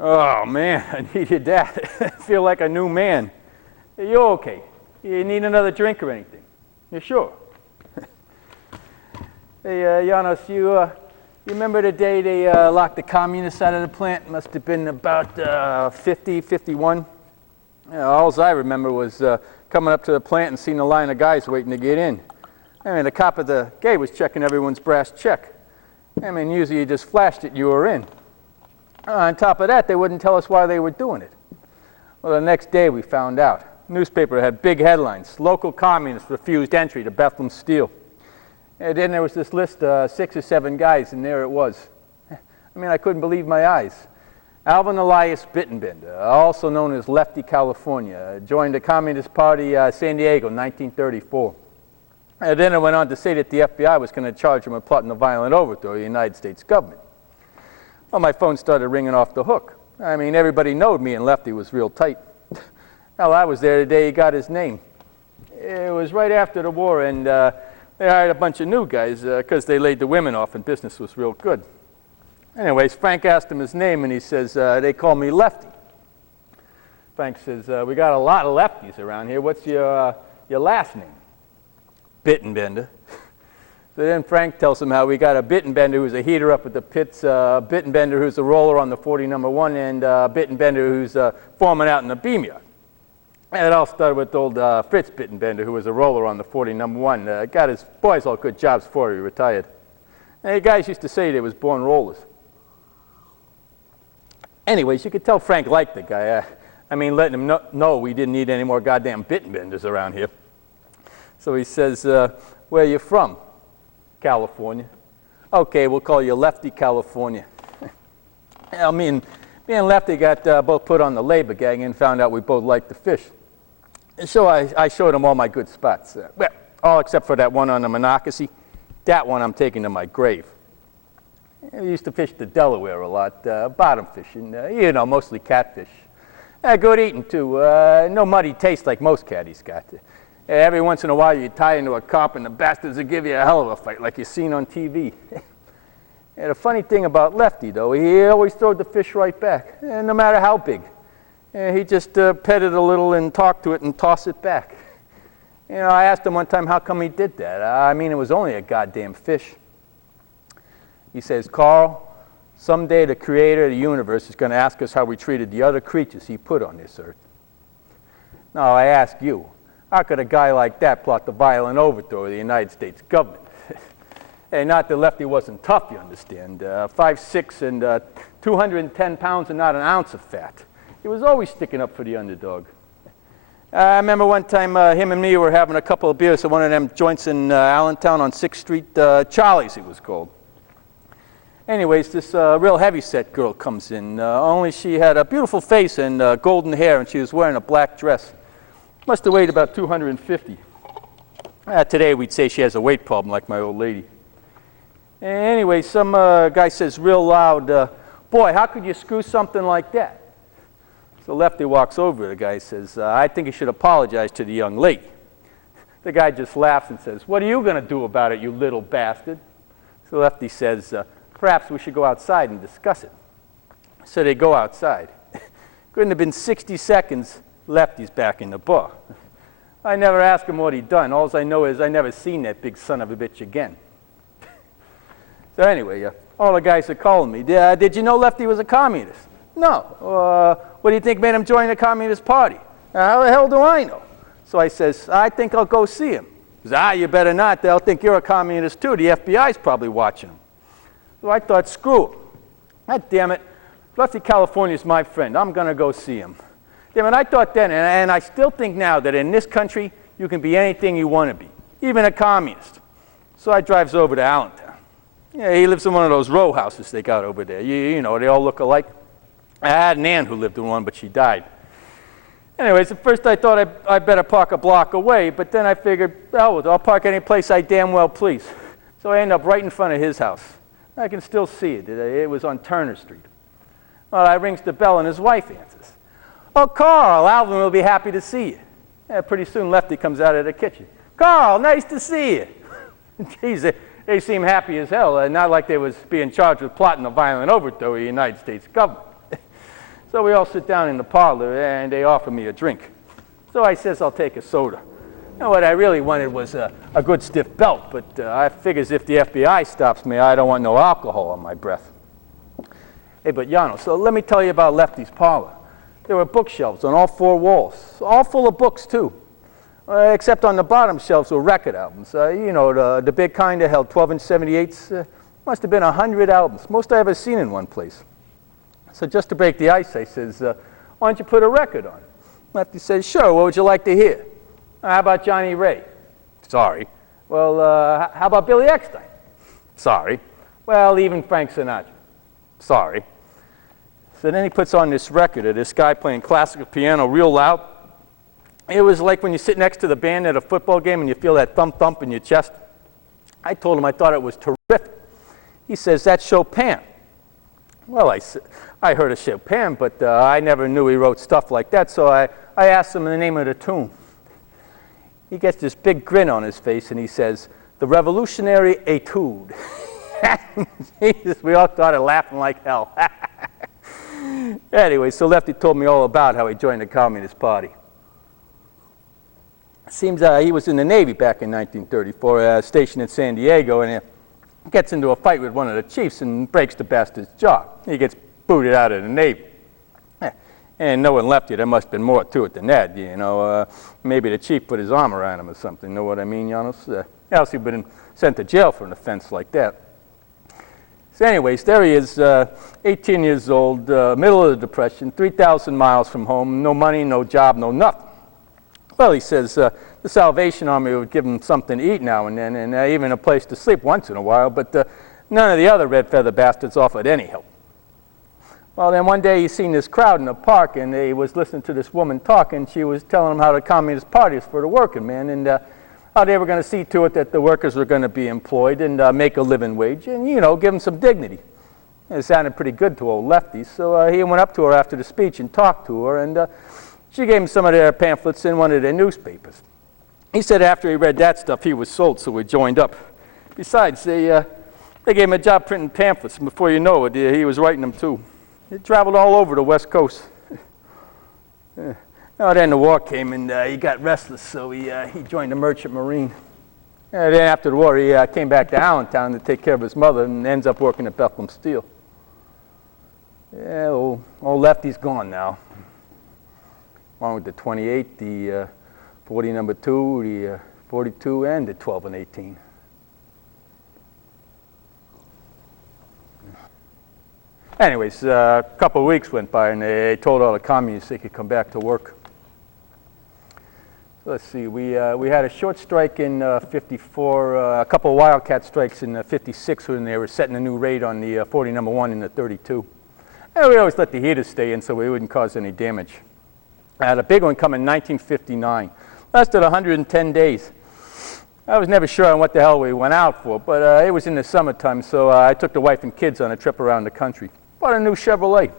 Oh, man, I needed that. I feel like a new man. You okay? You need another drink or anything? You sure? Hey, Janos, you remember the day they locked the communists out of the plant? Must have been about 50, 51. All I remember was coming up to the plant and seeing a line of guys waiting to get in. I mean, the cop at the gate was checking everyone's brass check. I mean, usually you just flashed it, you were in. On top of that, they wouldn't tell us why they were doing it. Well, the next day we found out. Newspaper had big headlines. Local communists refused entry to Bethlehem Steel. And then there was this list of 6 or 7 guys, and there it was. I mean, I couldn't believe my eyes. Alvin Elias Bittenbender, also known as Lefty California, joined the Communist Party San Diego in 1934. And then it went on to say that the FBI was going to charge him with plotting a violent overthrow of the United States government. Well, my phone started ringing off the hook. I mean, everybody knowed me and Lefty was real tight. Hell, I was there the day he got his name. It was right after the war, and they hired a bunch of new guys because they laid the women off and business was real good. Anyways, Frank asked him his name, and he says, they call me Lefty. Frank says, we got a lot of lefties around here. What's your last name? Bittenbender. So then Frank tells him how we got a Bittenbender who's a heater up at the pits, Bittenbender who's a roller on the 40 number 1, and Bittenbender who's foreman out in the beam yard. And it all started with old Fritz Bittenbender, who was a roller on the 40 number 1. Got his boys all good jobs before he retired. And the guys used to say they was born rollers. Anyways, you could tell Frank liked the guy. I mean, letting him know we didn't need any more goddamn Bittenbenders around here. So he says, where you from? California. Okay, we'll call you Lefty California. Well, me and Lefty got both put on the labor gang and found out we both liked to fish. And so I showed him all my good spots. Well, all except for that one on the Monocacy. That one I'm taking to my grave. We used to fish the Delaware a lot, bottom fishing, mostly catfish. Good eating, too. No muddy taste like most caddies got. Every once in a while you tie into a carp and the bastards will give you a hell of a fight like you've seen on TV. And the funny thing about Lefty, though, he always throwed the fish right back, no matter how big. He just pet it a little and talk to it and toss it back. I asked him one time how come he did that. I mean, it was only a goddamn fish. He says, Carl, someday the creator of the universe is going to ask us how we treated the other creatures he put on this earth. Now, I ask you, how could a guy like that plot the violent overthrow of the United States government? And not that Lefty wasn't tough, you understand. 5'6" and 210 pounds and not an ounce of fat. He was always sticking up for the underdog. I remember one time him and me were having a couple of beers at one of them joints in Allentown on 6th Street, Charlie's it was called. Anyways, this real heavy-set girl comes in, only she had a beautiful face and golden hair, and she was wearing a black dress. Must have weighed about 250. Today we'd say she has a weight problem like my old lady. Anyway, some guy says real loud, boy, how could you screw something like that? So Lefty walks over to the guy and says, I think you should apologize to the young lady. The guy just laughs and says, what are you going to do about it, you little bastard? So Lefty says, perhaps we should go outside and discuss it. So they go outside. Couldn't have been 60 seconds, Lefty's back in the bar. I never asked him what he'd done. All I know is I never seen that big son of a bitch again. So anyway, all the guys are calling me. Did you know Lefty was a communist? No. What do you think made him join the Communist Party? How the hell do I know? So I says, I think I'll go see him. He says, you better not. They'll think you're a communist too. The FBI's probably watching him. So I thought, screw him. God damn it. Lefty California's my friend. I'm going to go see him. Damn it, I thought then, and I still think now, that in this country, you can be anything you want to be, even a communist. So I drives over to Allentown. Yeah, he lives in one of those row houses they got over there. You know, they all look alike. I had an aunt who lived in one, but she died. Anyways, at first I thought I'd better park a block away, but then I figured, I'll park any place I damn well please. So I end up right in front of his house. I can still see it. It was on Turner Street. Well, I rings the bell, and his wife answers. Oh, Carl, Alvin will be happy to see you. Yeah, pretty soon Lefty comes out of the kitchen. Carl, nice to see you. Jeez, they seem happy as hell, not like they was being charged with plotting a violent overthrow of the United States government. So we all sit down in the parlor, and they offer me a drink. So I says I'll take a soda. And what I really wanted was a good stiff belt, but I figures if the FBI stops me, I don't want no alcohol on my breath. Hey, but Jano, so let me tell you about Lefty's parlor. There were bookshelves on all four walls, all full of books, too. Except on the bottom shelves were record albums. You know, the big kind that held 12-inch 78s. Must have been 100 albums, most I ever seen in one place. So just to break the ice, I says, why don't you put a record on? Lefty says, sure, what would you like to hear? How about Johnny Ray? Sorry. Well, how about Billy Eckstein? Sorry. Well, even Frank Sinatra? Sorry. So then he puts on this record of this guy playing classical piano real loud. It was like when you sit next to the band at a football game and you feel that thump in your chest. I told him I thought it was terrific. He says, that's Chopin. Well, I heard of Chopin, but I never knew he wrote stuff like that, so I asked him the name of the tune. He gets this big grin on his face, and he says, the Revolutionary Etude. Jesus, we all started laughing like hell. Anyway, so Lefty told me all about how he joined the Communist Party. Seems he was in the Navy back in 1934, stationed in San Diego, and gets into a fight with one of the chiefs and breaks the bastard's jaw. He gets booted out of the Navy. And knowing Lefty, there must have been more to it than that, you know. Maybe the chief put his arm around him or something, know what I mean, Janos? Else he'd been sent to jail for an offense like that. So anyways, there he is, 18 years old, middle of the Depression, 3,000 miles from home, no money, no job, no nothing. Well, he says the Salvation Army would give him something to eat now and then, and even a place to sleep once in a while, but none of the other red feather bastards offered any help. Well, then one day he seen this crowd in the park, and he was listening to this woman talk, and she was telling him how the Communist Party is for the working man, and how they were going to see to it that the workers were going to be employed and make a living wage, and, you know, give them some dignity. It sounded pretty good to old Lefty, so he went up to her after the speech and talked to her, and she gave him some of their pamphlets in one of their newspapers. He said after he read that stuff, he was sold, so we joined up. Besides, they gave him a job printing pamphlets, and before you know it, he was writing them too. He traveled all over the West Coast. Then the war came, and he got restless, so he joined the Merchant Marine. Then after the war, he came back to Allentown to take care of his mother, and ends up working at Bethlehem Steel. Yeah, old Lefty's gone now. Along with the 28, the 40 number 2, the 42, and the 12 and 18. Anyways, a couple of weeks went by, and they told all the communists they could come back to work. So let's see, we had a short strike in 54, a couple of wildcat strikes in 56 when they were setting a new rate on the 40 number 1 and the 32. And we always let the heaters stay in so we wouldn't cause any damage. I had a big one come in 1959. Lasted 110 days. I was never sure on what the hell we went out for, but it was in the summertime, so I took the wife and kids on a trip around the country. Bought a new Chevrolet.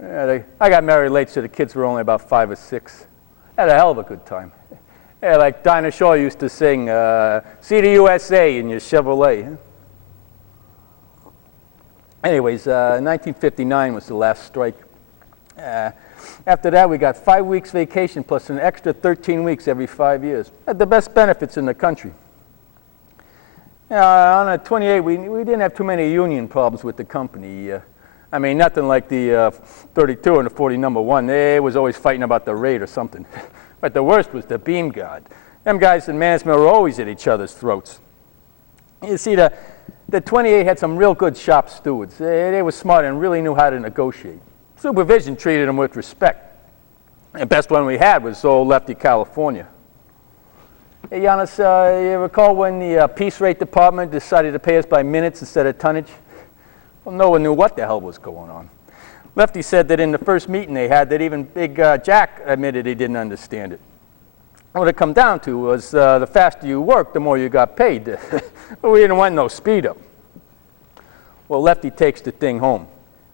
I got married late, so the kids were only about 5 or 6. Had a hell of a good time. Yeah, like Dinah Shaw used to sing, see the USA in your Chevrolet. Anyways, 1959 was the last strike. After that, we got 5 weeks vacation plus an extra 13 weeks every 5 years. Had the best benefits in the country. On a 28, we didn't have too many union problems with the company. I mean, nothing like the 32 and the 40 number 1. They was always fighting about the rate or something. But the worst was the beam guard. Them guys in management were always at each other's throats. You see, the 28 had some real good shop stewards. They were smart and really knew how to negotiate. Supervision treated them with respect. The best one we had was old Lefty, California. Hey, Janos, you recall when the Peace Rate Department decided to pay us by minutes instead of tonnage? Well, no one knew what the hell was going on. Lefty said that in the first meeting they had, that even Big Jack admitted he didn't understand it. What it come down to was the faster you worked, the more you got paid. We didn't want no speed up. Well, Lefty takes the thing home.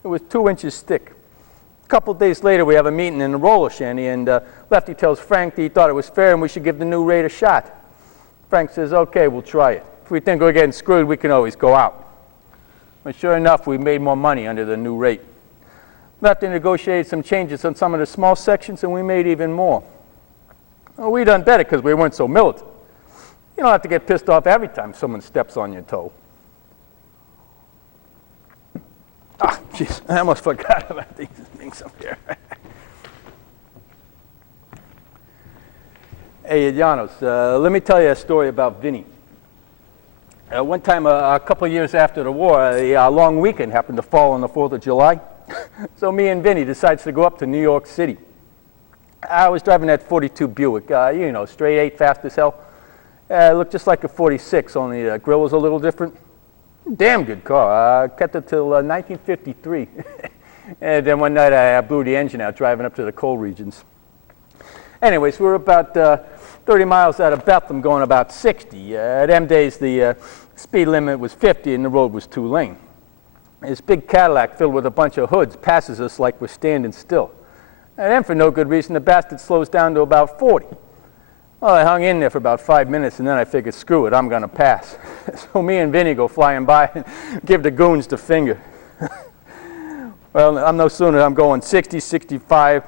It was 2 inches thick. A couple days later, we have a meeting in the roller shanty, and Lefty tells Frank that he thought it was fair and we should give the new rate a shot. Frank says, okay, we'll try it. If we think we're getting screwed, we can always go out. But sure enough, we made more money under the new rate. Left and negotiated some changes on some of the small sections, and we made even more. Well, we done better because we weren't so militant. You don't have to get pissed off every time someone steps on your toe. Ah, jeez, I almost forgot about these things up here. Hey, Janos, let me tell you a story about Vinny. One time, a couple of years after the war, a long weekend happened to fall on the 4th of July. So me and Vinny decides to go up to New York City. I was driving that 42 Buick, straight 8, fast as hell. It looked just like a 46, only the grill was a little different. Damn good car. I kept it till 1953. And then one night I blew the engine out driving up to the coal regions. Anyways, we were about 30 miles out of Bethlehem going about 60. Them days the speed limit was 50 and the road was 2-lane. This big Cadillac filled with a bunch of hoods passes us like we're standing still. And then for no good reason, the bastard slows down to about 40. Well, I hung in there for about 5 minutes, and then I figured, screw it, I'm going to pass. So me and Vinny go flying by and give the goons the finger. Well, I'm no sooner I'm going 60, 65,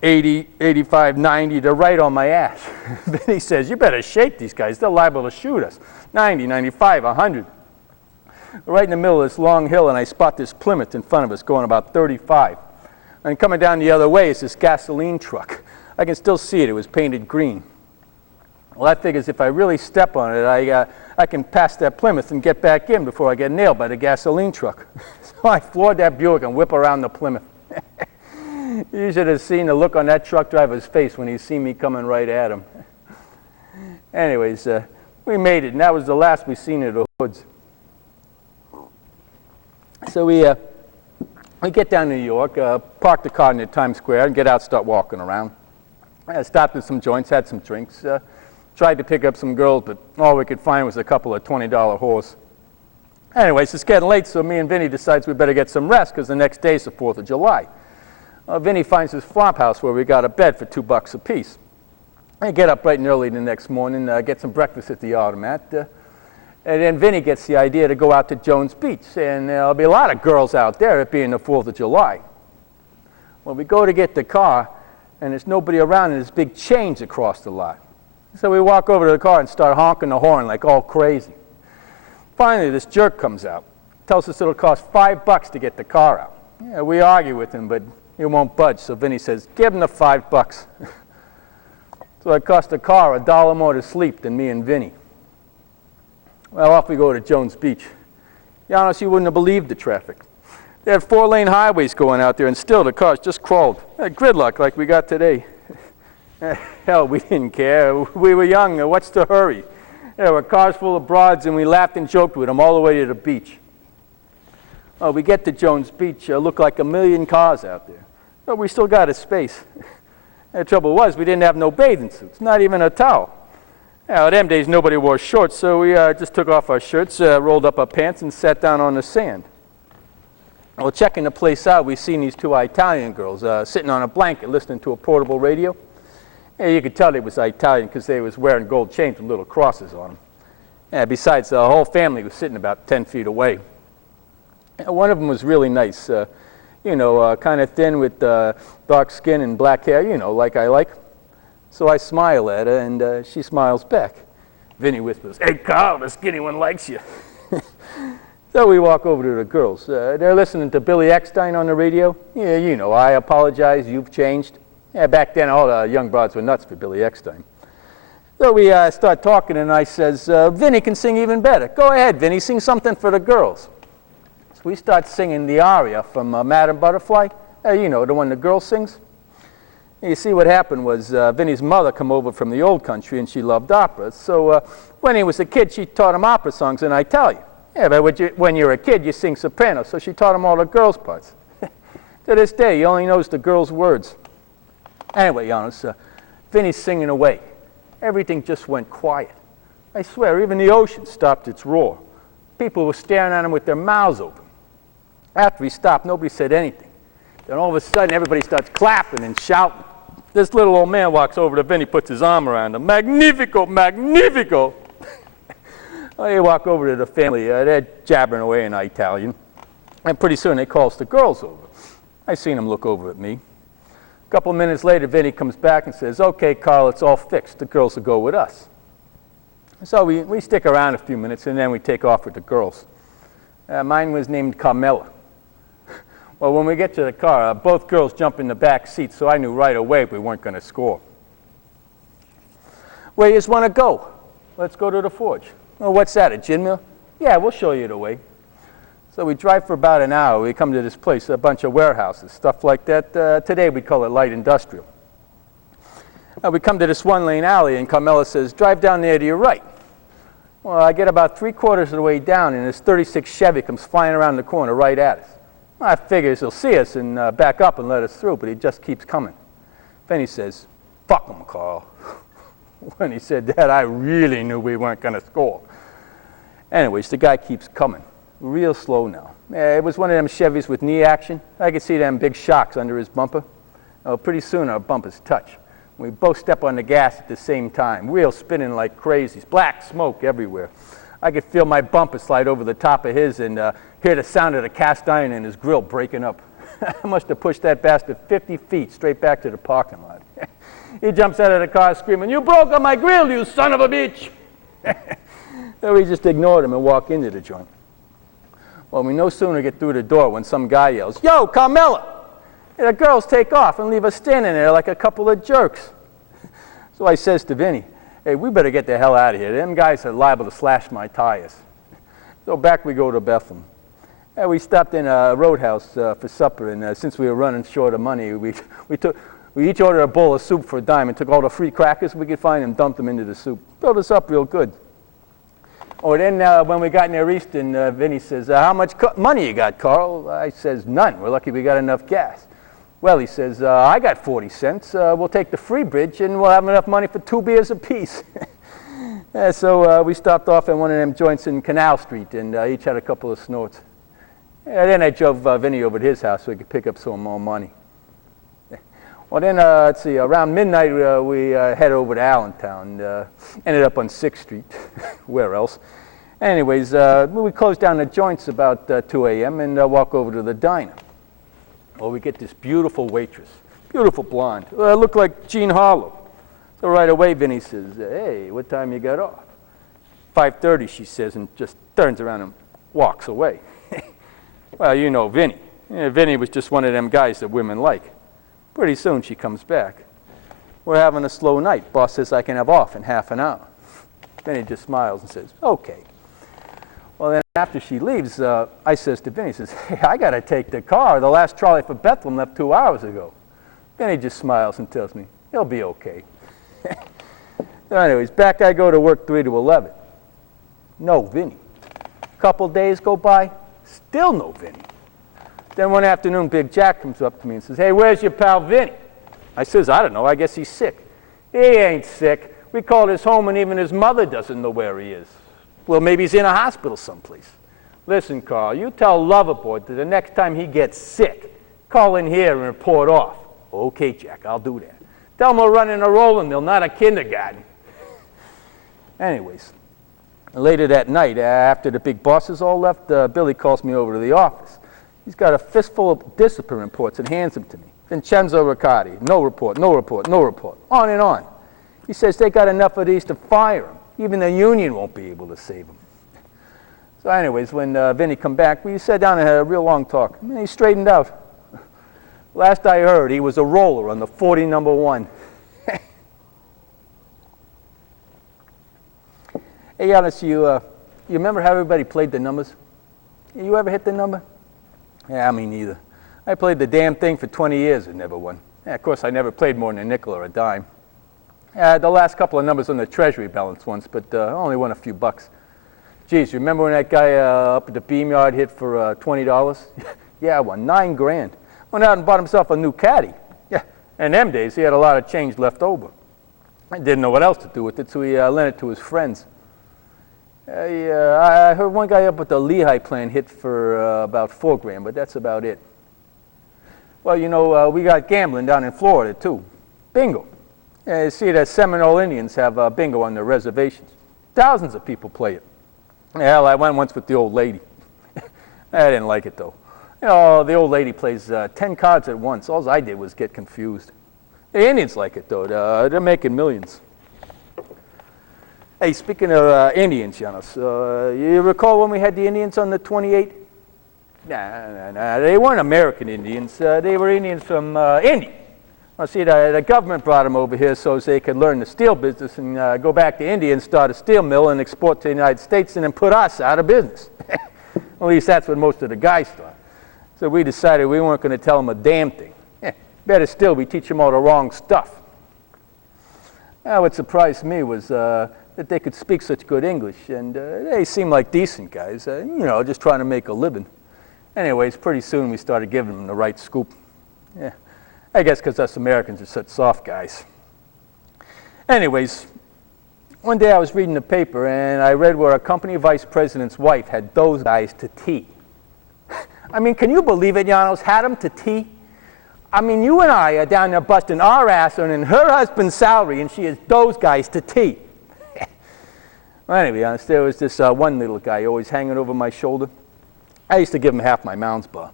80, 85, 90, they're right on my ass. Vinny says, you better shake these guys, they're liable to shoot us. 90, 95, 100. Right in the middle of this long hill, and I spot this Plymouth in front of us going about 35. And coming down the other way is this gasoline truck. I can still see it. It was painted green. Well, that figures if I really step on it, I can pass that Plymouth and get back in before I get nailed by the gasoline truck. So I floored that Buick and whip around the Plymouth. You should have seen the look on that truck driver's face when he seen me coming right at him. Anyways, we made it, and that was the last we seen of the hoods. So we get down to New York, park the car near Times Square, and get out, start walking around. I stopped at some joints, had some drinks, tried to pick up some girls, but all we could find was a couple of $20 whores. Anyways, it's getting late, so me and Vinny decides we better get some rest, because the next day is the 4th of July. Vinny finds this flop house where we got a bed for $2 a piece. I get up bright and early the next morning, get some breakfast at the automat, and then Vinny gets the idea to go out to Jones Beach, and there'll be a lot of girls out there, it being the 4th of July. Well, we go to get the car, and there's nobody around, and there's big chains across the lot. So we walk over to the car and start honking the horn like all crazy. Finally, this jerk comes out, tells us it'll cost $5 to get the car out. Yeah, we argue with him, but he won't budge, so Vinny says, give him the $5. So it cost the car $1 more to sleep than me and Vinny. Well, off we go to Jones Beach. Janos, you wouldn't have believed the traffic. They had 4-lane highways going out there, and still the cars just crawled. Gridlock like we got today. Hell, we didn't care. We were young. What's the hurry? There were cars full of broads, and we laughed and joked with them all the way to the beach. Well, we get to Jones Beach. Looked like a million cars out there. But we still got a space. The trouble was, we didn't have no bathing suits, not even a towel. Now, in them days, nobody wore shorts, so we just took off our shirts, rolled up our pants, and sat down on the sand. Well, checking the place out, we seen these 2 Italian girls sitting on a blanket listening to a portable radio. Yeah, you could tell they was Italian because they was wearing gold chains with little crosses on them. Yeah, besides, the whole family was sitting about 10 feet away. One of them was really nice, kind of thin with dark skin and black hair, like I like. So I smile at her, and she smiles back. Vinny whispers, hey, Carl, the skinny one likes you. So we walk over to the girls. They're listening to Billy Eckstine on the radio. Yeah, I apologize, you've changed. Yeah, back then, all the young broads were nuts for Billy Eckstine. So we start talking, and I says, Vinny can sing even better. Go ahead, Vinny, sing something for the girls. So we start singing the aria from Madame Butterfly. The one the girl sings. You see, what happened was Vinny's mother come over from the old country, and she loved opera. So when he was a kid, she taught him opera songs in Italian. Yeah, but when you're a kid, you sing soprano, so she taught him all the girls' parts. To this day, he only knows the girls' words. Anyway, Janos, Vinny's singing away. Everything just went quiet. I swear, even the ocean stopped its roar. People were staring at him with their mouths open. After he stopped, nobody said anything. Then all of a sudden, everybody starts clapping and shouting. This little old man walks over to Vinny, puts his arm around him. Magnifico, magnifico. Well, they walk over to the family. They're jabbering away in Italian. And pretty soon, they calls the girls over. I seen him look over at me. A couple of minutes later, Vinny comes back and says, "Okay, Carl, it's all fixed. The girls will go with us." So we stick around a few minutes, and then we take off with the girls. Mine was named Carmela. Well, when we get to the car, both girls jump in the back seat, so I knew right away we weren't going to score. "Where you just want to go?" "Let's go to the forge." "Oh, what's that, a gin mill?" "Yeah, we'll show you the way." So we drive for about an hour. We come to this place, a bunch of warehouses, stuff like that. Today we call it light industrial. We come to this one-lane alley, and Carmela says, "Drive down there to your right." Well, I get about 3/4 of the way down, and this 36 Chevy comes flying around the corner right at us. I figures he'll see us and back up and let us through, but he just keeps coming. Then he says, "Fuck him, Carl." When he said that, I really knew we weren't going to score. Anyways, the guy keeps coming, real slow now. It was one of them Chevys with knee action. I could see them big shocks under his bumper. Pretty soon our bumpers touch. We both step on the gas at the same time, wheels spinning like crazies, black smoke everywhere. I could feel my bumper slide over the top of his and hear the sound of the cast iron in his grill breaking up. I must have pushed that bastard 50 feet straight back to the parking lot. He jumps out of the car screaming, "You broke on my grill, you son of a bitch!" So we just ignored him and walk into the joint. Well, we no sooner get through the door when some guy yells, "Yo, Carmela!" And the girls take off and leave us standing there like a couple of jerks. So I says to Vinny, "Hey, we better get the hell out of here. Them guys are liable to slash my tires." So back we go to Bethlehem. We stopped in a roadhouse for supper, and since we were running short of money, we each ordered a bowl of soup for a dime and took all the free crackers we could find and dumped them into the soup. Filled us up real good. Oh, then when we got near Easton, Vinny says, "How much money you got, Carl?" I says, "None. We're lucky we got enough gas." "Well," he says, "I got 40 cents. We'll take the free bridge, and we'll have enough money for 2 beers apiece." So we stopped off at one of them joints in Canal Street, and each had a couple of snorts. Then I drove Vinny over to his house so he could pick up some more money. Well, then, let's see, around midnight, we headed over to Allentown, ended up on 6th Street. Where else? Anyways, we closed down the joints about 2 a.m. and walk over to the diner. Well, we get this beautiful waitress, beautiful blonde, looked like Jean Harlow. So right away, Vinny says, "Hey, what time you got off?" 5:30, she says, and just turns around and walks away. Well, you know Vinny. Vinny was just one of them guys that women like. Pretty soon she comes back. "We're having a slow night. Boss says I can have off in half an hour." Vinny just smiles and says, "Okay." Well, then after she leaves, I says to Vinny, says, "Hey, I got to take the car. The last trolley for Bethlehem left 2 hours ago." Vinny just smiles and tells me, "He'll be okay." So anyways, back I go to work 3 to 11. No Vinny. Couple days go by, still no Vinny. Then one afternoon, Big Jack comes up to me and says, "Hey, where's your pal Vinny?" I says, "I don't know, I guess he's sick." "He ain't sick. We called his home and even his mother doesn't know where he is." "Well, maybe he's in a hospital someplace." "Listen, Carl, you tell Loverboy that the next time he gets sick, call in here and report off." "Okay, Jack, I'll do that." "Tell him we're running a rolling mill, not a kindergarten." Anyways, later that night, after the big bosses all left, Billy calls me over to the office. He's got a fistful of discipline reports and hands them to me. Vincenzo Riccardi, no report, no report, no report, on and on. He says they got enough of these to fire him. Even the union won't be able to save him. So anyways, when Vinny come back, we sat down and had a real long talk. And he straightened out. Last I heard, he was a roller on the 40 number 1. Hey, Alice, you remember how everybody played the numbers? You ever hit the number? Yeah, me neither. I played the damn thing for 20 years and never won. Yeah, of course, I never played more than a nickel or a dime. The last couple of numbers on the treasury balance once, but I only won a few bucks. Geez, you remember when that guy up at the beam yard hit for $20? Yeah, I won 9 grand. Went out and bought himself a new caddy. Yeah, in them days, he had a lot of change left over. I didn't know what else to do with it, so he lent it to his friends. I heard one guy up at the Lehigh plant hit for about 4 grand, but that's about it. Well, you know, we got gambling down in Florida, too. Bingo. You see that Seminole Indians have bingo on their reservations. Thousands of people play it. Hell, I went once with the old lady. I didn't like it, though. You know, the old lady plays 10 cards at once. All I did was get confused. The Indians like it, though. They're making millions. Hey, speaking of Indians, Janos, you recall when we had the Indians on the 28th? Nah, they weren't American Indians. They were Indians from India. Well, see, the government brought them over here so they could learn the steel business and go back to India and start a steel mill and export to the United States and then put us out of business. At least that's what most of the guys thought. So we decided we weren't going to tell them a damn thing. Better still, we teach them all the wrong stuff. What surprised me was that they could speak such good English, and they seemed like decent guys, just trying to make a living. Anyways, pretty soon we started giving them the right scoop. Yeah, I guess because us Americans are such soft guys. Anyways, one day I was reading the paper, and I read where a company vice president's wife had those guys to tea. I mean, can you believe it, Janos? Had them to tea? I mean, you and I are down there busting our ass earning her husband's salary, and she has those guys to tea. Well, anyway, there was this one little guy always hanging over my shoulder. I used to give him half my Mounds bar.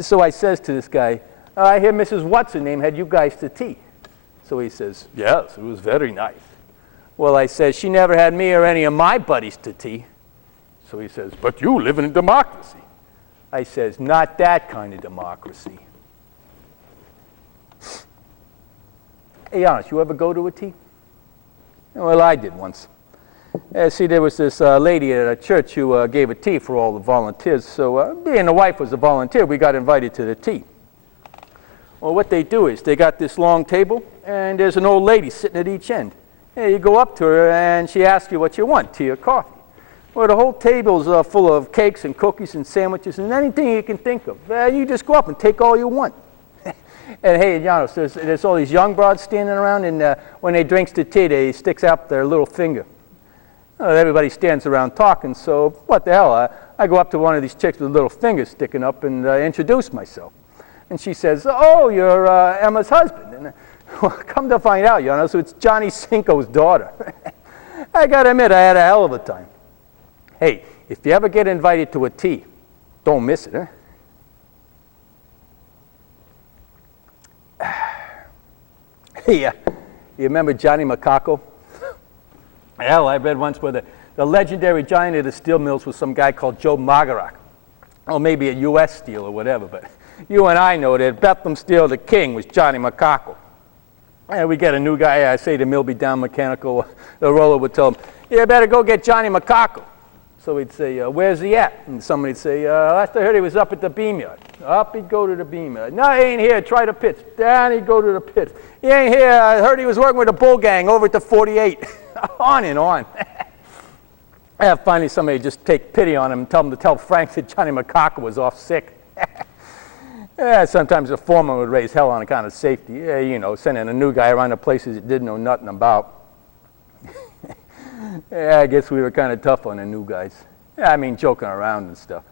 So I says to this guy, I hear Mrs. What's-her-name had you guys to tea. So he says, yes, it was very nice. Well, I says, she never had me or any of my buddies to tea. So he says, but you live in a democracy. I says, not that kind of democracy. Hey, honest, you ever go to a tea? Well, I did once. See, there was this lady at a church who gave a tea for all the volunteers. So me and the wife was a volunteer. We got invited to the tea. Well, what they do is they got this long table, and there's an old lady sitting at each end. You go up to her, and she asks you what you want, tea or coffee. Well, the whole table's full of cakes and cookies and sandwiches and anything you can think of. You just go up and take all you want. And hey, Janos, there's all these young broads standing around, and when they drinks the tea, they sticks out their little finger. Everybody stands around talking, so what the hell? I go up to one of these chicks with a little finger sticking up and introduce myself. And she says, oh, you're Emma's husband. And well, come to find out, Janos, it's Johnny Cinco's daughter. I got to admit, I had a hell of a time. Hey, if you ever get invited to a tea, don't miss it, huh? Hey, you remember Johnny Macaco? Hell, I read once where the legendary giant of the steel mills was some guy called Joe Magarak. Or maybe a U.S. Steel or whatever, but you and I know that Bethlehem Steel, the king, was Johnny Macaco. And we get a new guy, I say the mill be down mechanical, the roller would tell him, you better go get Johnny Macaco. So he'd say, where's he at? And somebody'd say, last I heard he was up at the beam yard. Up he'd go to the beam yard. No, he ain't here, try the pits. Down he'd go to the pits. He ain't here, I heard he was working with the bull gang over at the 48. On and on. Finally somebody just take pity on him and tell him to tell Frank that Johnny Macaco was off sick. Sometimes the foreman would raise hell on account of safety. Sending a new guy around to places he didn't know nothing about. I guess we were kind of tough on the new guys. I mean, joking around and stuff.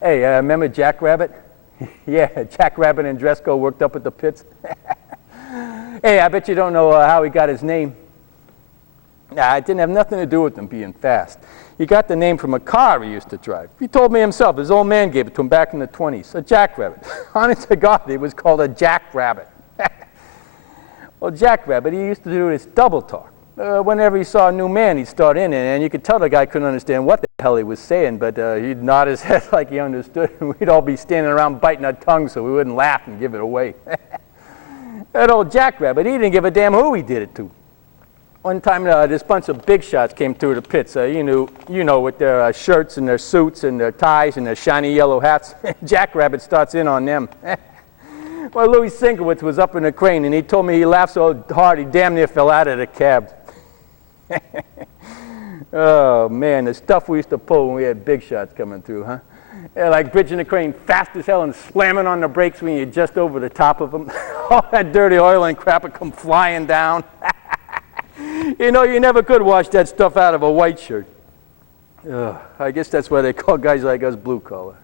Hey, remember Jack Rabbit? Yeah, Jack Rabbit and Dresco worked up at the pits. Hey, I bet you don't know how he got his name. Nah, it didn't have nothing to do with him being fast. He got the name from a car he used to drive. He told me himself, his old man gave it to him back in the 20s, a jackrabbit. Honest to God, it was called a jackrabbit. Well, Jackrabbit, he used to do this double talk. Whenever he saw a new man, he'd start in, and you could tell the guy couldn't understand what the hell he was saying, but he'd nod his head like he understood, and we'd all be standing around biting our tongues so we wouldn't laugh and give it away. That old Jackrabbit, he didn't give a damn who he did it to. One time, this bunch of big shots came through the pits, with their shirts and their suits and their ties and their shiny yellow hats. Jackrabbit starts in on them. Well, Louis Sinkowitz was up in the crane, and he told me he laughed so hard he damn near fell out of the cab. Oh, man, the stuff we used to pull when we had big shots coming through, huh? Yeah, like bridging the crane fast as hell and slamming on the brakes when you're just over the top of them. All that dirty oil and crap would come flying down. You never could wash that stuff out of a white shirt. I guess that's why they call guys like us blue collar.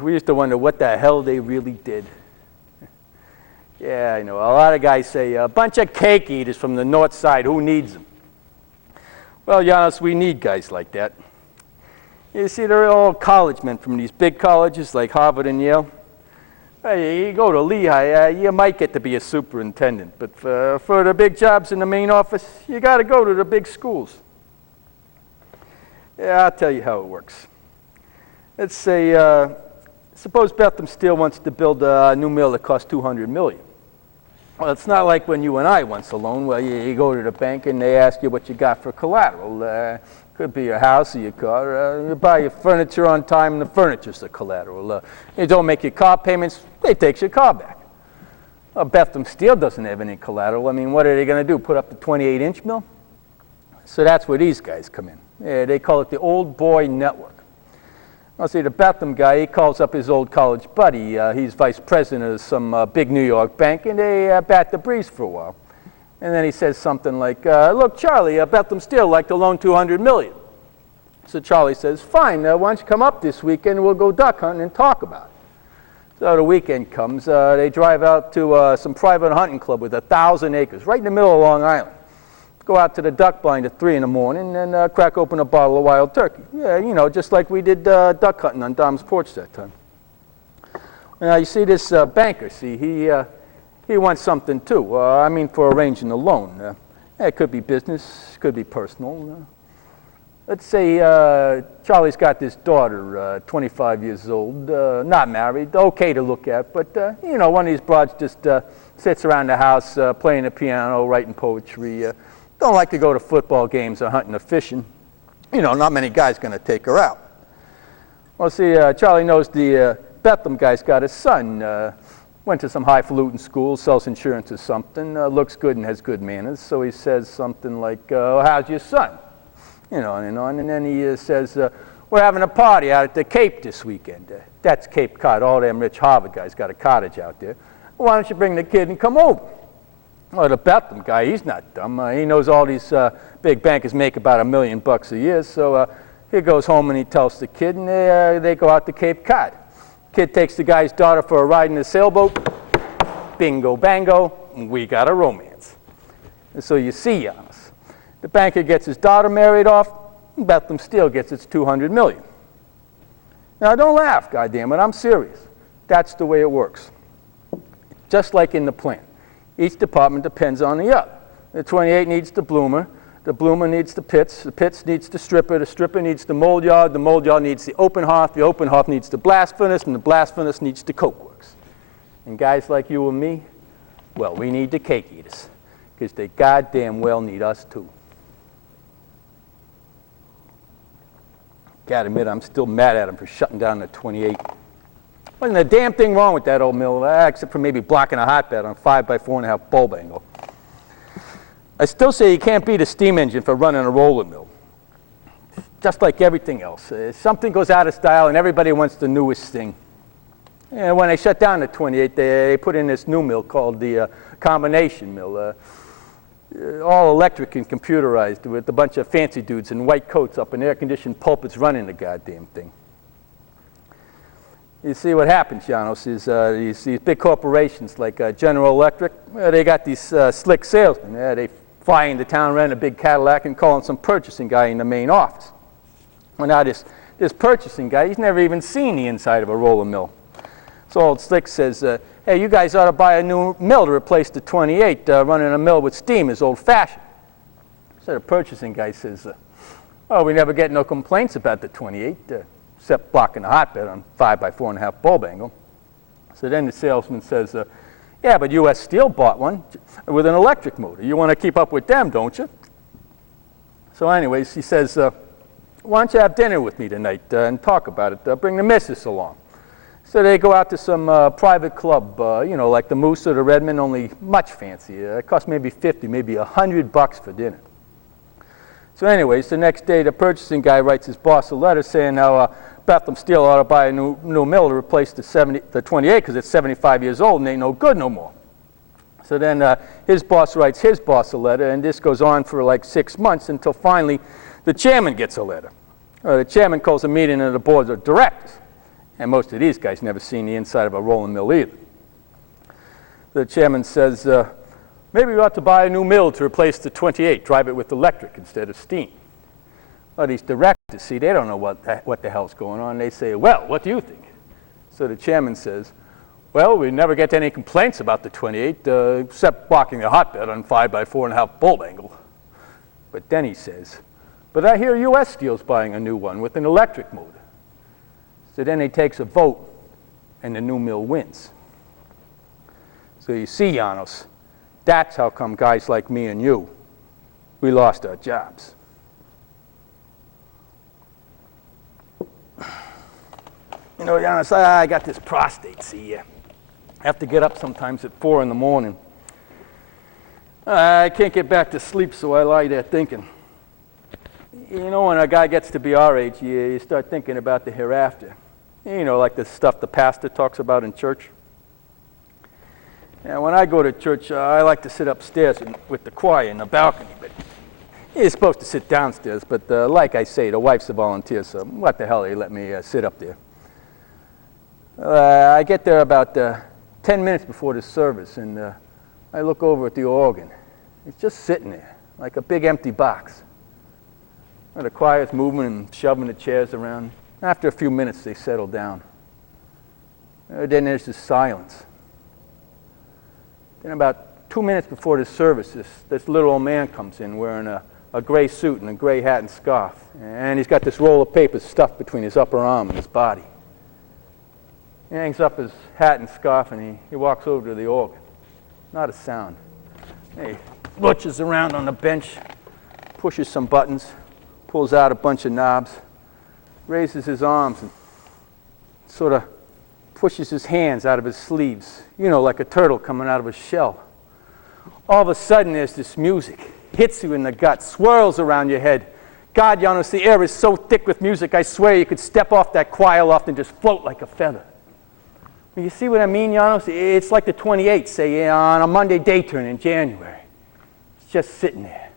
We used to wonder what the hell they really did. Yeah, I know. A lot of guys say, a bunch of cake eaters from the north side, who needs them? Well, Janos, we need guys like that. You see, they're all college men from these big colleges like Harvard and Yale. Hey, you go to Lehigh, you might get to be a superintendent, but for the big jobs in the main office, you got to go to the big schools. Yeah, I'll tell you how it works. Let's say, suppose Bethlehem Steel wants to build a new mill that costs $200 million. Well, it's not like when you and I once alone, where you go to the bank and they ask you what you got for collateral. Could be your house or your car. You buy your furniture on time, and the furniture's the collateral. You don't make your car payments, they take your car back. Bethlehem Steel doesn't have any collateral. I mean, what are they going to do, put up the 28-inch mill? So that's where these guys come in. Yeah, they call it the old boy network. I'll see the Bethlehem guy, he calls up his old college buddy. He's vice president of some big New York bank, and they bat the breeze for a while. And then he says something like, look, Charlie, Bethlehem Steel like to loan $200 million. So Charlie says, fine, why don't you come up this weekend and we'll go duck hunting and talk about it. So the weekend comes, they drive out to some private hunting club with 1,000 acres, right in the middle of Long Island. Go out to the duck blind at 3 in the morning and crack open a bottle of wild turkey. Yeah, you know, just like we did duck hunting on Dom's porch that time. Now you see this banker, see, he wants something too. I mean, for arranging a loan. It could be business, could be personal. Let's say Charlie's got this daughter, 25 years old, not married, okay to look at, but, you know, one of these broads just sits around the house playing the piano, writing poetry, don't like to go to football games or hunting or fishing. You know, not many guys going to take her out. Well, see, Charlie knows the Bethlehem guy's got a son. Went to some highfalutin school, sells insurance or something, looks good and has good manners. So he says something like, how's your son? You know, and then he says, we're having a party out at the Cape this weekend. That's Cape Cod. All them rich Harvard guys got a cottage out there. Why don't you bring the kid and come over? Well, the Bethlehem guy, he's not dumb. He knows all these big bankers make about $1 million a year. So he goes home and he tells the kid, and they go out to Cape Cod. Kid takes the guy's daughter for a ride in the sailboat. Bingo, bango, we got a romance. And so you see, Giannis, the banker gets his daughter married off, and Bethlehem Steel gets its $200 million. Now, don't laugh, goddammit, I'm serious. That's the way it works. Just like in the plant. Each department depends on the other. The 28 needs the bloomer needs the pits needs the stripper needs the mold yard needs the open hearth needs the blast furnace, and the blast furnace needs the coke works. And guys like you and me, well, we need the cake eaters, because they goddamn well need us too. Gotta admit, I'm still mad at them for shutting down the 28. Wasn't a damn thing wrong with that old mill, except for maybe blocking a hotbed on a 5x4.5 bulb angle. I still say you can't beat a steam engine for running a roller mill. Just like everything else. Something goes out of style and everybody wants the newest thing. And when they shut down the 28, they put in this new mill called the combination mill. All electric and computerized with a bunch of fancy dudes in white coats up in air-conditioned pulpits running the goddamn thing. You see what happens, Janos, is these big corporations like General Electric, they got these slick salesmen. They fly into town, rent a big Cadillac, and call in some purchasing guy in the main office. Well, now this purchasing guy, he's never even seen the inside of a roller mill. So old Slick says, hey, you guys ought to buy a new mill to replace the 28. Running a mill with steam is old-fashioned. So the purchasing guy says, oh, we never get no complaints about the 28, except blocking the hotbed on 5x4.5 bulb angle. So then the salesman says, yeah, but U.S. Steel bought one with an electric motor. You want to keep up with them, don't you? So anyways, he says, why don't you have dinner with me tonight and talk about it? Bring the missus along. So they go out to some private club, you know, like the Moose or the Redmond, only much fancier. It costs maybe $50, maybe $100 for dinner. So anyways, the next day, the purchasing guy writes his boss a letter saying how Bethlehem Steel ought to buy a new mill to replace the 28 because it's 75 years old and ain't no good no more. So then his boss writes his boss a letter, and this goes on for like 6 months until finally the chairman gets a letter. The chairman calls a meeting of the board of directors, and most of these guys never seen the inside of a rolling mill either. The chairman says, maybe we ought to buy a new mill to replace the 28, drive it with electric instead of steam. Well, these directors, see, they don't know what the hell's going on. They say, well, what do you think? So the chairman says, well, we never get any complaints about the 28, except blocking the hotbed on 5x4.5 bulb angle. But then he says, but I hear U.S. Steel's buying a new one with an electric motor. So then he takes a vote, and the new mill wins. So you see, Janos, that's how come guys like me and you, we lost our jobs. You know, Janos, I got this prostate, see. I have to get up sometimes at 4 in the morning. I can't get back to sleep, so I lie there thinking. You know, when a guy gets to be our age, you start thinking about the hereafter. You know, like the stuff the pastor talks about in church. And when I go to church, I like to sit upstairs with the choir in the balcony. But you're supposed to sit downstairs, but like I say, the wife's a volunteer, so what the hell, they let me sit up there. I get there about 10 minutes before the service, and I look over at the organ. It's just sitting there, like a big empty box. And the choir's moving and shoving the chairs around. After a few minutes, they settle down. Then there's this silence. Then about 2 minutes before the service, this little old man comes in wearing a gray suit and a gray hat and scarf. And he's got this roll of paper stuffed between his upper arm and his body. He hangs up his hat and scarf, and he walks over to the organ. Not a sound. He lurches around on the bench, pushes some buttons, pulls out a bunch of knobs, raises his arms, and sort of pushes his hands out of his sleeves, you know, like a turtle coming out of a shell. All of a sudden, there's this music. Hits you in the gut, swirls around your head. God, Janos, the air is so thick with music, I swear you could step off that choir loft and just float like a feather. You see what I mean, Janos? It's like the 28, say, on a Monday day turn in January. It's just sitting there.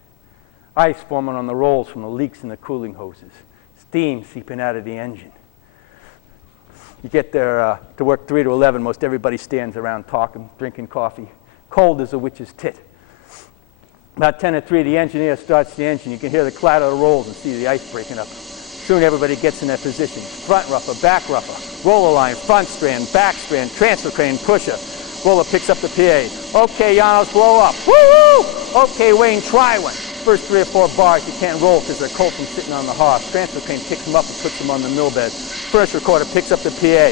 Ice forming on the rolls from the leaks in the cooling hoses. Steam seeping out of the engine. You get there to work 3 to 11. Most everybody stands around talking, drinking coffee. Cold as a witch's tit. About 10 to 3, the engineer starts the engine. You can hear the clatter of the rolls and see the ice breaking up. Soon everybody gets in their positions. Front rougher, back rougher, roller line, front strand, back strand, transfer crane, pusher. Roller picks up the PA. Okay, Janos, blow up. Woo-hoo! Okay, Wayne, try one. First 3 or 4 bars you can't roll because they're cold from sitting on the hearth. Transfer crane picks them up and puts them on the mill bed. First recorder picks up the PA.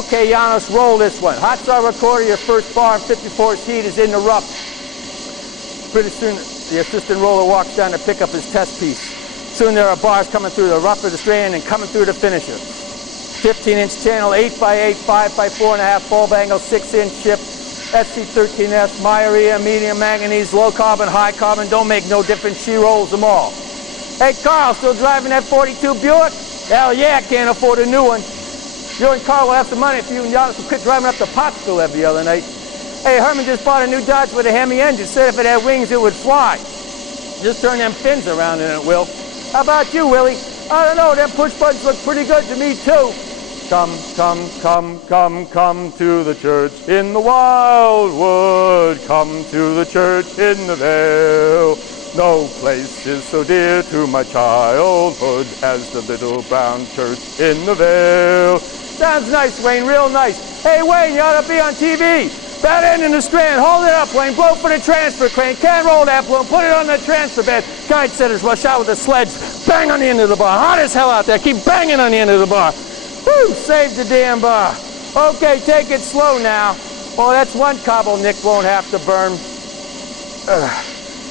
Okay, Janos, roll this one. Hot saw recorder, your first bar in 54 heat is in the rough. Pretty soon the assistant roller walks down to pick up his test piece. Soon there are bars coming through the rough of the strand and coming through the finisher. 15-inch channel, 8x8, 5x4.5 bulb angle, 6-inch chip, SC13S, myurea, medium manganese, low carbon, high carbon, don't make no difference, she rolls them all. Hey, Carl, still driving that 42 Buick? Hell yeah, can't afford a new one. You and Carl will have some money if you and Janos will quit driving up to Pottsville every other night. Hey, Herman just bought a new Dodge with a Hemi engine, said if it had wings it would fly. Just turn them fins around and it will. How about you, Willie? I don't know, them push buttons look pretty good to me too. Come, come, come, come, come to the church in the wildwood. Come to the church in the vale. No place is so dear to my childhood as the little brown church in the vale. Sounds nice, Wayne, real nice. Hey, Wayne, you ought to be on TV. Bad end in the strand. Hold it up, Wayne. Blow for the transfer crane. Can't roll that balloon. Put it on the transfer bed. Guide setters rush out with the sleds. Bang on the end of the bar. Hot as hell out there. Keep banging on the end of the bar. Woo! Saved the damn bar. Okay, take it slow now. Well, that's one cobble Nick won't have to burn.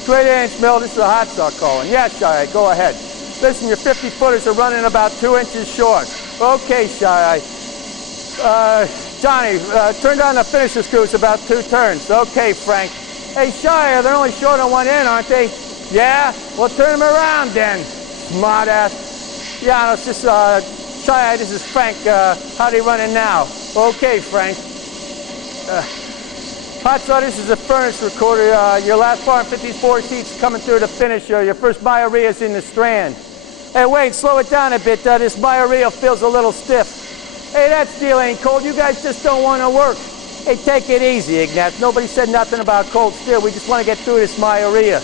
20-inch mill. This is a hot saw calling. Yeah, Shy, go ahead. Listen, your 50-footers are running about 2 inches short. Okay, Shy. Johnny, turn down the finisher screws about 2 turns. Okay, Frank. Hey, Shia, they're only short on one end, aren't they? Yeah? Well, turn them around then, smart ass. Yeah, no, it's just, Shia, this is Frank. How they running now? Okay, Frank. Hot saw, this is a furnace recorder. Your last bar in 54 sheets coming through the finisher. Your first myurea's in the strand. Hey, Wayne, slow it down a bit. This myurea feels a little stiff. Hey, that steel ain't cold. You guys just don't want to work. Hey, take it easy, Ignatz. Nobody said nothing about cold steel. We just want to get through this myurea.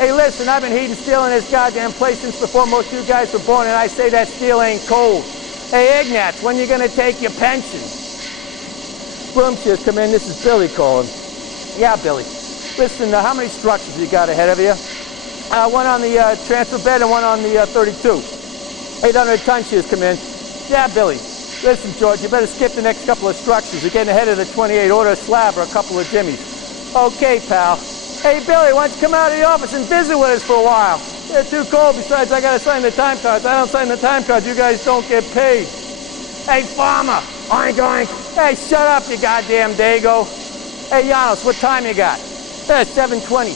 Hey, listen, I've been heating steel in this goddamn place since before most of you guys were born, and I say that steel ain't cold. Hey, Ignatz, when you gonna take your pension? Broomshears, come in. This is Billy calling. Yeah, Billy. Listen, how many structures you got ahead of you? One on the transfer bed and one on the 32. 800 ton shears, come in. Yeah, Billy. Listen, George, you better skip the next couple of structures. You're getting ahead of the 28. Order a slab or a couple of jimmies. Okay, pal. Hey, Billy, why don't you come out of the office and visit with us for a while? They're too cold. Besides, I got to sign the time cards. I don't sign the time cards. You guys don't get paid. Hey, farmer. Oink, oink. Hey, shut up, you goddamn dago. Hey, Janos, what time you got? 7:20.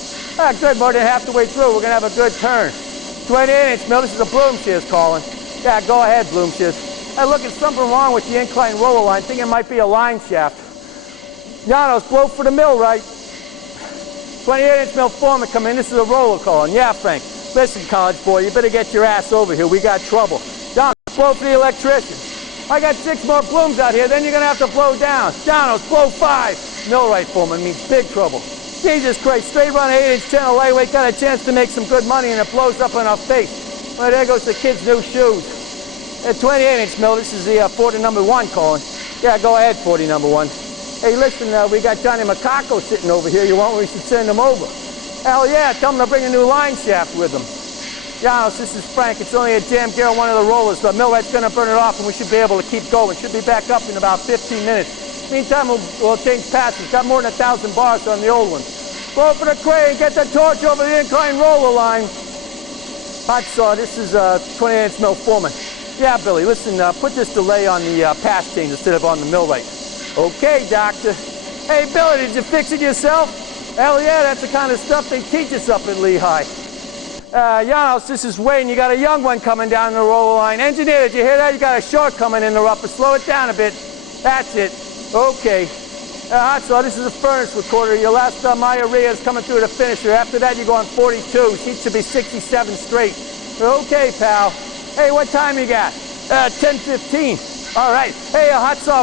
Good, more than half the way through. We're going to have a good turn. 28-inch mill. This is a Bloomshears calling. Yeah, go ahead, Bloomshears. Hey, look, there's something wrong with the incline roller line. I think it might be a line shaft. Janos, blow for the mill, right? 28-inch mill foreman, come in. This is a roller calling. Yeah, Frank. Listen, college boy, you better get your ass over here. We got trouble. Janos, blow for the electrician. I got 6 more blooms out here. Then you're going to have to blow down. Janos, blow 5. Millwright foreman means big trouble. Jesus Christ, straight run 8-inch channel lightweight, got a chance to make some good money, and it blows up in our face. Well, there goes the kid's new shoes. At 28-inch mill, this is the 40 number 1 calling. Yeah, go ahead, 40 number 1. Hey, listen, we got Johnny Macaco sitting over here. You want? We should send him over. Hell yeah, tell him to bring a new line shaft with him. Janos, this is Frank. It's only a jam gear on one of the rollers, but Millwright's going to burn it off, and we should be able to keep going. Should be back up in about 15 minutes. Meantime, we'll change passes. Got more than 1,000 bars on the old one. Go for the crane, get the torch over the incline roller line. Hot saw, this is a 28-inch mill foreman. Yeah, Billy, listen, put this delay on the pass change instead of on the millwright. Okay, doctor. Hey, Billy, did you fix it yourself? Hell yeah, that's the kind of stuff they teach us up in Lehigh. Janos, this is Wayne. You got a young one coming down the roller line. Engineer, did you hear that? You got a short coming in the upper. Slow it down a bit. That's it. Okay. Hot saw, this is a furnace recorder. Your last Mayaria is coming through the finisher. After that, you go on 42. Heat should be 67 straight. Okay, pal. Hey, what time you got? 10:15. All right. Hey, a hot saw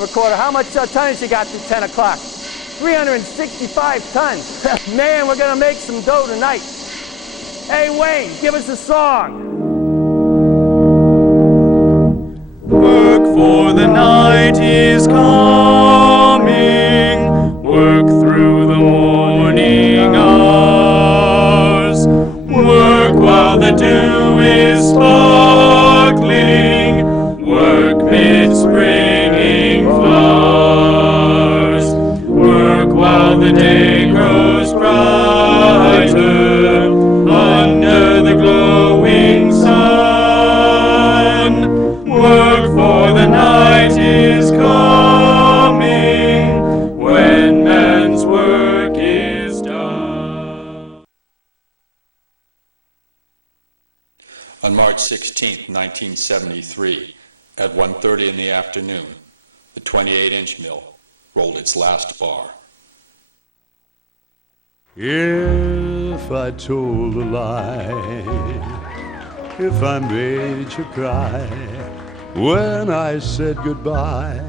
recorder. How much tonnage you got through 10 o'clock? 365 tons. Man, we're going to make some dough tonight. Hey, Wayne, give us a song. Work for the night is coming. Work through the morning hours. Work while the dew is sparkling. Work mid springing flowers. Work while the day grows brighter under the glowing sun. Work for the night is coming when man's work is done. On March 16, 1973, at 1:30 in the afternoon, the 28-inch mill rolled its last bar. If I told a lie, if I made you cry when I said goodbye,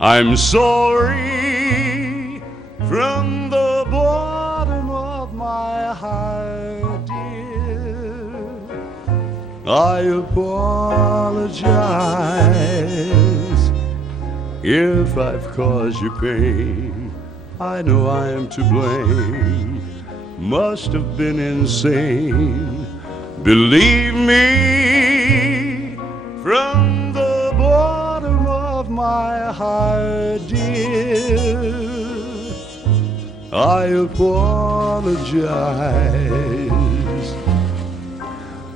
I'm sorry from the bottom of my heart, dear. I apologize if I've caused you pain. I know I am to blame. Must have been insane. Believe me, from the bottom of my heart, dear, I apologize.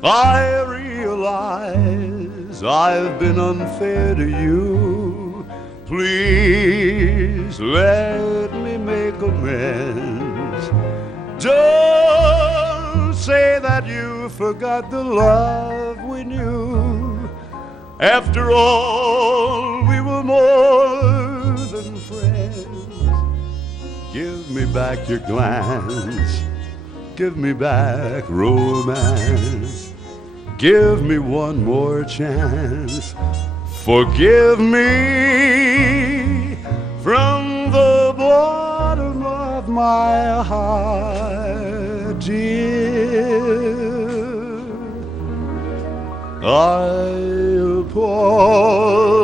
I realize I've been unfair to you. Please let me make amends. Don't say that you forgot the love we knew. After all, we were more than friends. Give me back your glance. Give me back romance. Give me one more chance. Forgive me from the bottom of my heart, dear. I'll pour